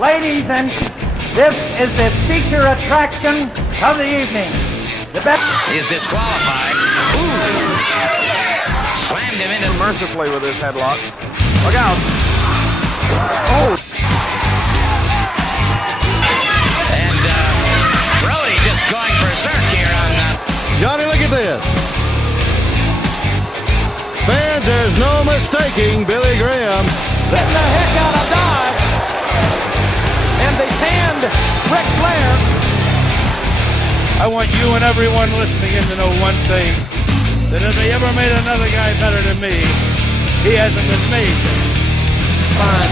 Ladies, and this is the feature attraction of the evening. The best is disqualified. Ooh. Slammed him into mercifully with his headlock. Look out. Oh. And Brody just going berserk here on Johnny, look at this. Fans, there's no mistaking Billy Graham. Getting the heck out of Dodge. And they tanned Ric Flair. I want you and everyone listening in to know one thing, that if they ever made another guy better than me, he hasn't been made. Fine.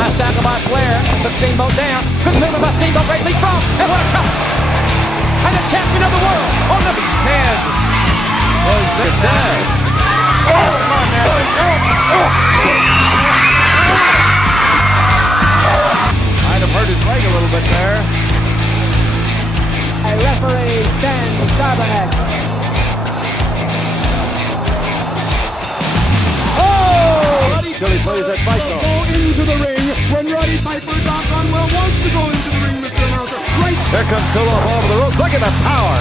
Nice tackle by Flair. Put Steamboat down. Good movement by Steamboat. Great leap from. And what a chop. And the champion of the world on the head was the dead. Oh, come on now. Might have hurt his leg a little bit there. A referee stands stubborn. Oh! Billy plays that fight though. Go into the ring when Roddy Piper Doc Conwell wants to go into the ring, Mr. Announcer. Right. Here comes Koloff off the rope. Look at the power.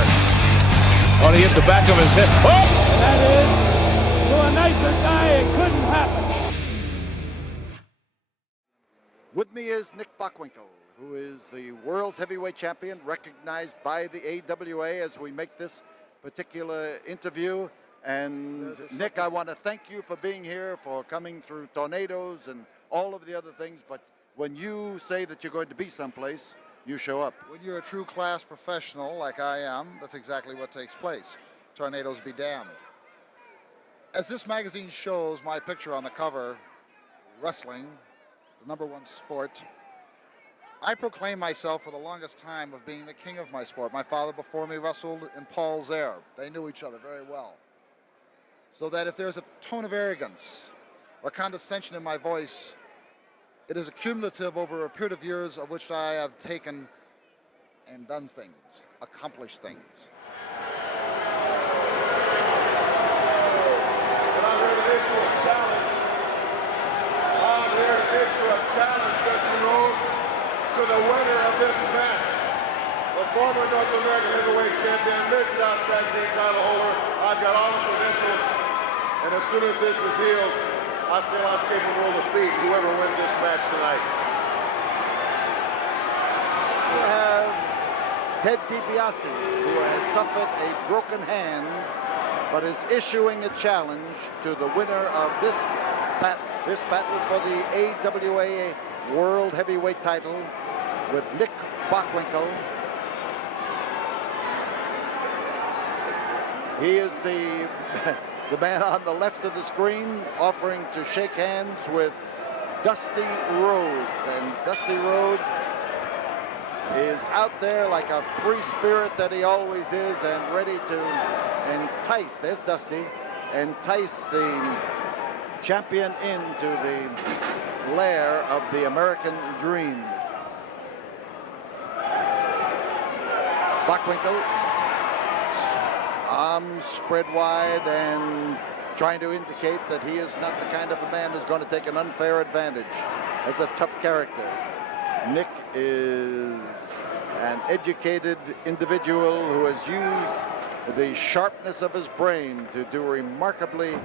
Oh, he hit the back of his head. Oh! That is, to a nicer guy, it couldn't happen. With me is Nick Bockwinkel, who is the world's heavyweight champion, recognized by the AWA as we make this particular interview. And Nick, I want to thank you for being here, for coming through tornadoes and all of the other things. But when you say that you're going to be someplace, you show up. When you're a true class professional like I am, that's exactly what takes place. Tornadoes be damned. As this magazine shows my picture on the cover, wrestling, the #1 sport, I proclaim myself for the longest time of being the king of my sport. My father before me wrestled in Paul's Air. They knew each other very well. So that if there's a tone of arrogance or condescension in my voice, it is accumulative over a period of years of which I have taken and done things, accomplished things. I'm here to issue a challenge. I'm here to issue a challenge, Dusty Rhodes, to the winner of this match. The former North American heavyweight champion, mid-South tag team title holder. I've got all the credentials, and as soon as this is healed, I feel I'm capable to defeat whoever wins this match tonight. We have Ted DiBiase, who has suffered a broken hand, but is issuing a challenge to the winner of this battle. This battle is for the AWA World Heavyweight Title with Nick Bockwinkel. He is the man on the left of the screen offering to shake hands with Dusty Rhodes. And Dusty Rhodes is out there like a free spirit that he always is and ready to entice, there's Dusty, entice the champion into the lair of the American dream. Bockwinkel, arms spread wide and trying to indicate that he is not the kind of a man who's going to take an unfair advantage. As a tough character. Nick is an educated individual who has used the sharpness of his brain to do remarkably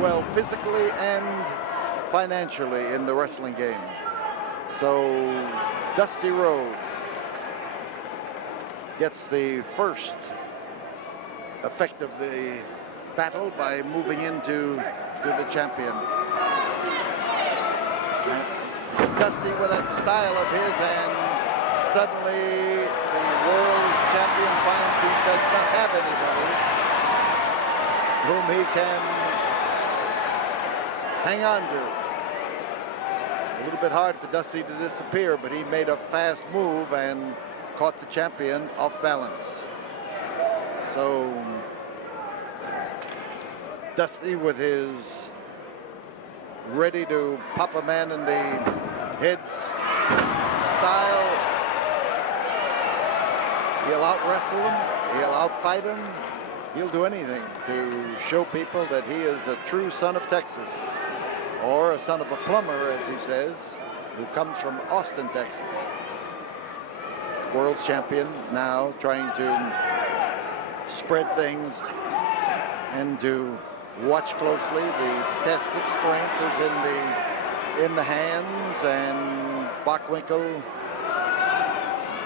well physically and financially in the wrestling game. So Dusty Rhodes gets the first effect of the battle by moving into the champion. Dusty with that style of his, and suddenly the world's champion finds he does not have anybody whom he can hang on to. A little bit hard for Dusty to disappear, but he made a fast move and caught the champion off balance. So Dusty with his ready to pop a man in the heads style. He'll out-wrestle him, he'll out-fight him, he'll do anything to show people that he is a true son of Texas. or a son of a plumber, as he says, who comes from Austin, Texas. World's champion now trying to spread things and to watch closely. The test of strength is in the hands, and Bockwinkel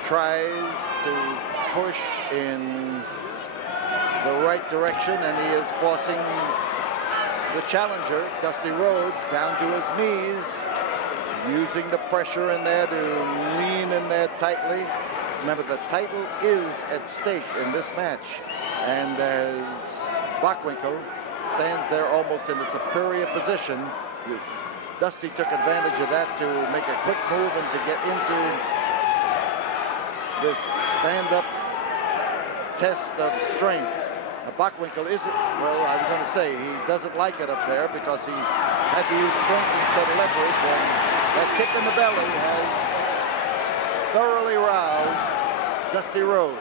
tries to push in the right direction, and he is forcing the challenger, Dusty Rhodes, down to his knees, using the pressure in there to lean in there tightly. Remember, the title is at stake in this match, and as Bockwinkel stands there almost in a superior position, Dusty took advantage of that to make a quick move and to get into this stand-up test of strength. Now, Bockwinkel isn't, well, I was going to say, he doesn't like it up there because he had to use strength instead of leverage, and that kick in the belly has thoroughly roused Dusty Rhodes.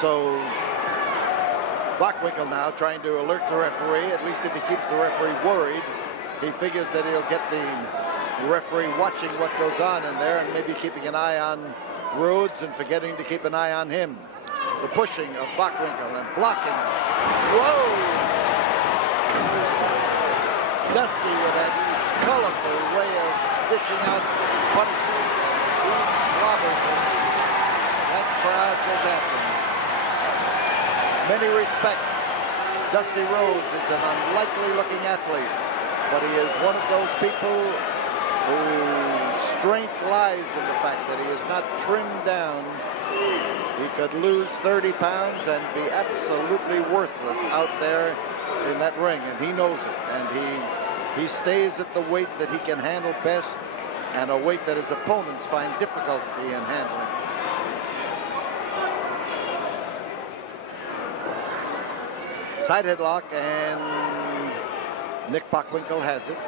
So Bockwinkel now trying to alert the referee, at least if he keeps the referee worried. He figures that he'll get the referee watching what goes on in there and maybe keeping an eye on Rhodes and forgetting to keep an eye on him. The pushing of Bockwinkel and blocking. Whoa! Dusty with that colorful way of dishing out punishment. That crowd goes after him. Many respects, Dusty Rhodes is an unlikely looking athlete, but he is one of those people whose strength lies in the fact that he is not trimmed down. He could lose 30 pounds and be absolutely worthless out there in that ring, and he knows it, and he stays at the weight that he can handle best and a weight that his opponents find difficulty in handling. Side headlock, and Nick Bockwinkel has it.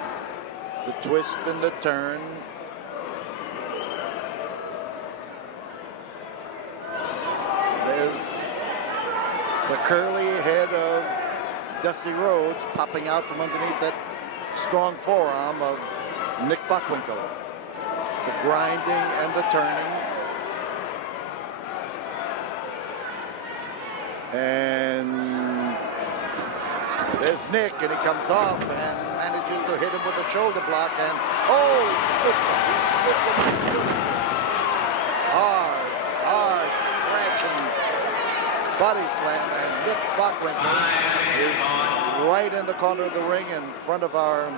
The twist and the turn. There's the curly head of Dusty Rhodes popping out from underneath that strong forearm of Nick Bockwinkel. The grinding and the turning. And there's Nick, and he comes off and manages to hit him with a shoulder block, and hard, crashing body slam, and Nick Bockwinkel is right in the corner of the ring in front of our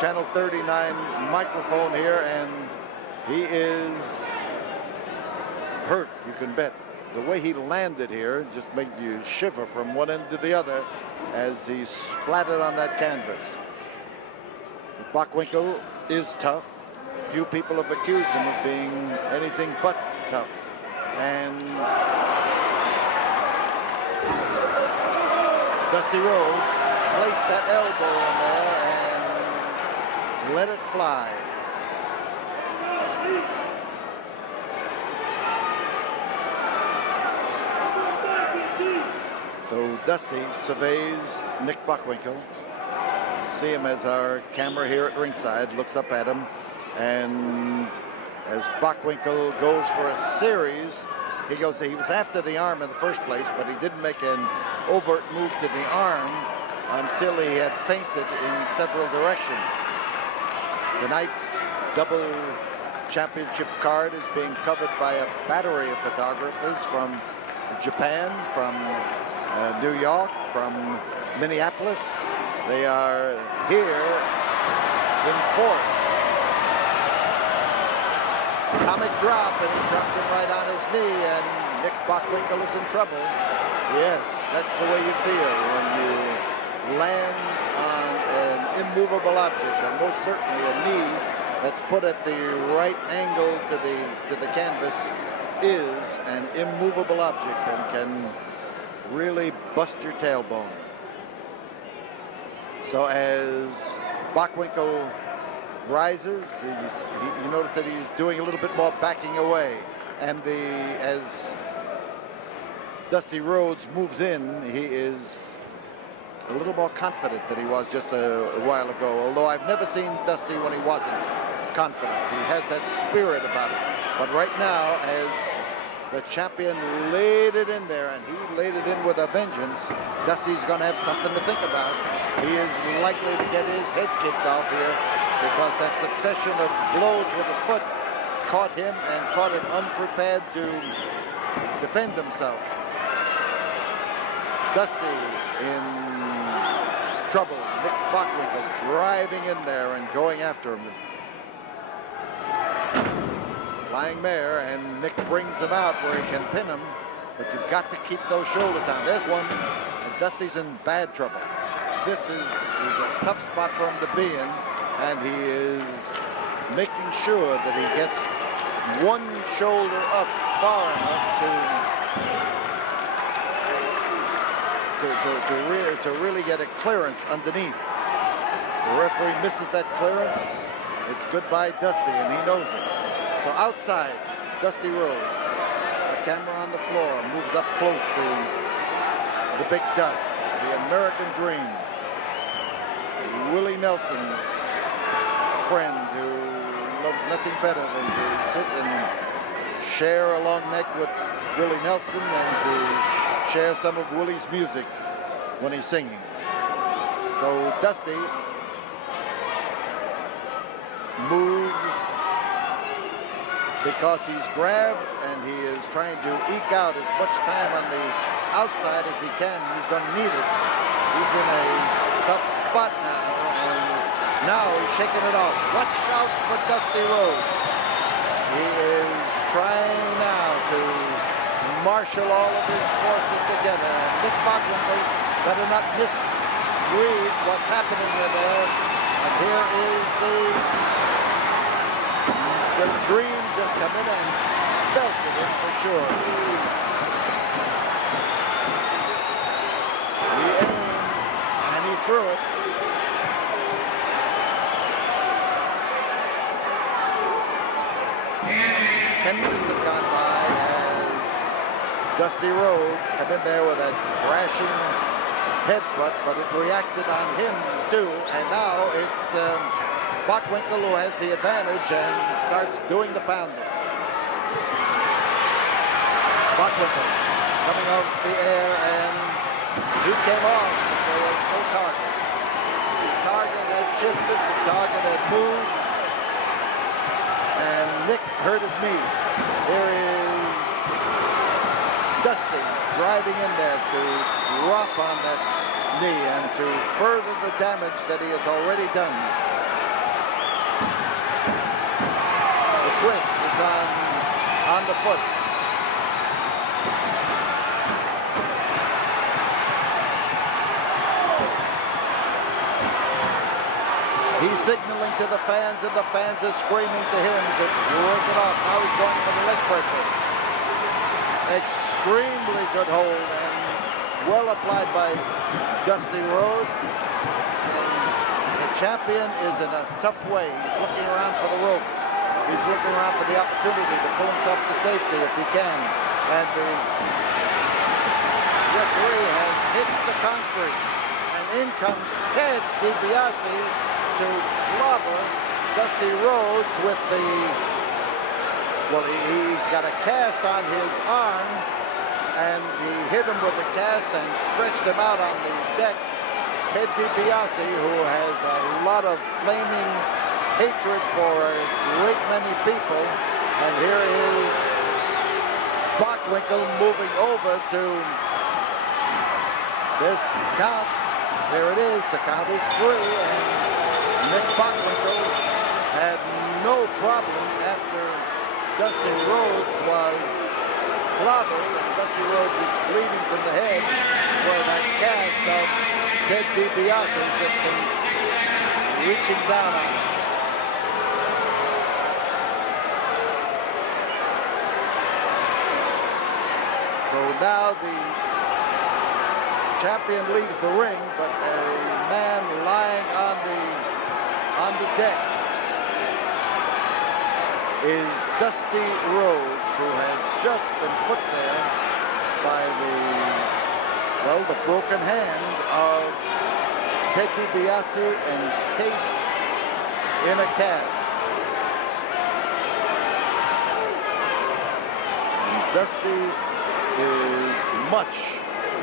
Channel 39 microphone here, and he is hurt, you can bet. The way he landed here just made you shiver from one end to the other as he splattered on that canvas. Bockwinkel is tough. Few people have accused him of being anything but tough. And Dusty Rhodes placed that elbow in there and let it fly. So Dusty surveys Nick Bockwinkel. See him as our camera here at ringside looks up at him, and as Bockwinkel goes for a series, he was after the arm in the first place, but he didn't make an overt move to the arm until he had feinted in several directions. Tonight's double championship card is being covered by a battery of photographers from Japan, from New York, from Minneapolis. They are here in force. Comic drop, and he dropped him right on his knee, and Nick Bockwinkel is in trouble. Yes, that's the way you feel when you land on an immovable object, and most certainly a knee that's put at the right angle to the canvas is an immovable object and can really bust your tailbone. So as Bockwinkel rises, you notice that he's doing a little bit more backing away, and as Dusty Rhodes moves in, he is a little more confident than he was just a while ago, although I've never seen Dusty when he wasn't confident. He has that spirit about it. But right now, as the champion laid it in there, and he laid it in with a vengeance, Dusty's going to have something to think about. He is likely to get his head kicked off here because that succession of blows with the foot caught him and caught him unprepared to defend himself. Dusty in trouble. Nick Bockwinkel driving in there and going after him. Flying mare, and Nick brings him out where he can pin him, but you've got to keep those shoulders down. There's one, and Dusty's in bad trouble. This is a tough spot for him to be in, and he is making sure that he gets one shoulder up far enough to really get a clearance underneath. The referee misses that clearance. It's goodbye Dusty, and he knows it. So outside, Dusty Rhodes, the camera on the floor, moves up close to the Big Dust, the American Dream, Willie Nelson's friend who loves nothing better than to sit and share a long neck with Willie Nelson and to share some of Willie's music when he's singing. So Dusty moves because he's grabbed and he is trying to eke out as much time on the outside as he can. He's going to need it. He's in a tough spot now, and now he's shaking it off. Watch out for Dusty Rhodes. He is trying now to marshal all of his forces together. Nick Bockwinkel better not misread what's happening there. And here is the Dream just come in and belted him for sure. He aimed and he threw it. Ten minutes have gone by as Dusty Rhodes come in there with a crashing headbutt, but it reacted on him too, and now it's Bockwinkel who has the advantage and starts doing the pounding. Bockwinkel coming off the air, and he came off, but there was no target. The target had shifted, the target had moved, and Nick hurt his knee. Here is Dusty driving in there to drop on that knee and to further the damage that he has already done. Twist is on the foot. He's signaling to the fans, and the fans are screaming to him to work it off. Now he's going for the leg breaker. Extremely good hold and well applied by Dusty Rhodes. And the champion is in a tough way. He's looking around for the ropes. He's looking around for the opportunity to pull himself to safety if he can. And the referee has hit the concrete. And in comes Ted DiBiase to clobber Dusty Rhodes with the, well, he's got a cast on his arm, and he hit him with the cast and stretched him out on the deck. Ted DiBiase, who has a lot of flaming hatred for a great many people, and here is Bockwinkel moving over to this count. There it is, the count is 3, and Nick Bockwinkel had no problem after Dusty Rhodes was clobbered, and Dusty Rhodes is bleeding from the head where that cast of Ted DiBiase just been reaching down on him. So now the champion leaves the ring, but a man lying on the deck is Dusty Rhodes, who has just been put there by the broken hand of Ted DiBiase encased in a cast. And Dusty is much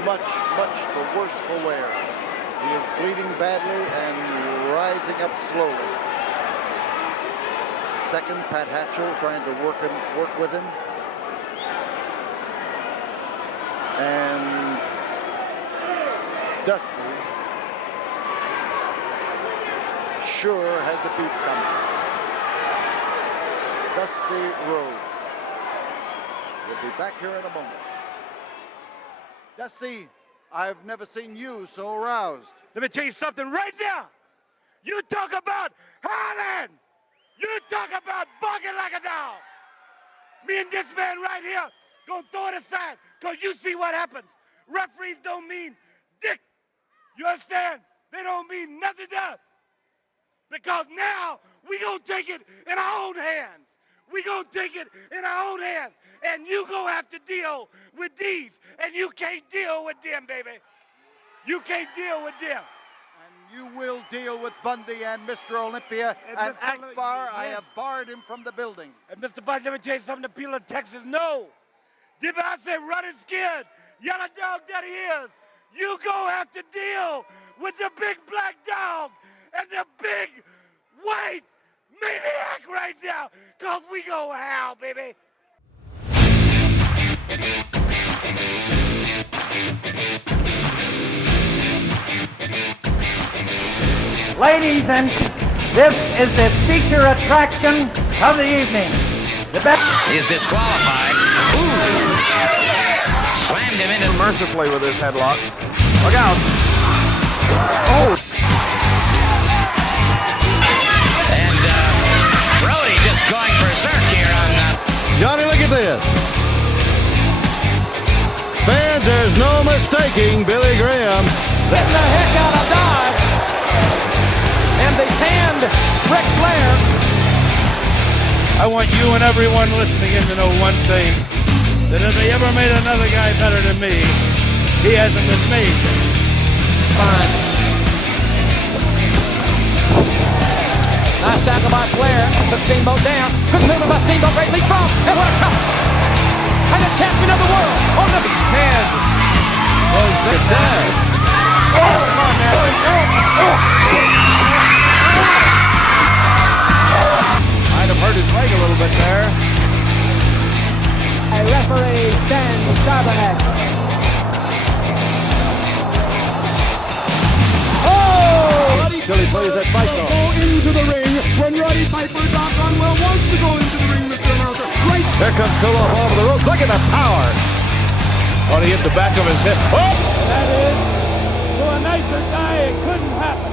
the worse for wear. He is bleeding badly and rising up slowly. Second, Pat Hatchell trying to work with him. And Dusty sure has the beef coming. Dusty Rhodes. We'll be back here in a moment. Dusty, I've never seen you so aroused. Let me tell you something right now. You talk about howling. You talk about barking like a dog. Me and this man right here gonna throw it aside, because you see what happens. Referees don't mean dick. You understand? They don't mean nothing to us. Because now we gonna take it in our own hands. We gonna take it in our own hands. And you gonna have to deal with these. And you can't deal with them, baby. You can't deal with them. And you will deal with Bundy and Mr. Olympia and Akbar. Yes. I have barred him from the building. And Mr. Bundy, let me tell you something. The people of Texas know. DiBiase running scared. Yellow dog that he is. You gonna have to deal with the big black dog and the big white maniac right now, because we go howl, baby. Ladies and this is the feature attraction of the evening. The best is disqualified. Ooh. Slammed him into mercifully with his headlock. Look out. Oh. And Brody just going berserk here on Johnny, look at this. Fans, there's no mistaking Billy Graham. Getting the heck out of Dodge. And the tanned Ric Flair. I want you and everyone listening in to know one thing. That if they ever made another guy better than me, he hasn't been made. Fine. Nice tackle by Flair. Put Steamboat down. Good movement by Steamboat. Great leap from. And what a chop. And the champion of the world on the head was the tag. Oh, come on now. Might have hurt his leg a little bit there. A referee stands stubborn. Oh! Till he plays that fight Go into the ring when Roddy Piper Doc Conwell wants to go into the ring, Mr. America. Right. Here comes Koloff off the rope. Look at the power. Oh, he hit the back of his hip. Oh! That is, to a nicer guy, it couldn't happen.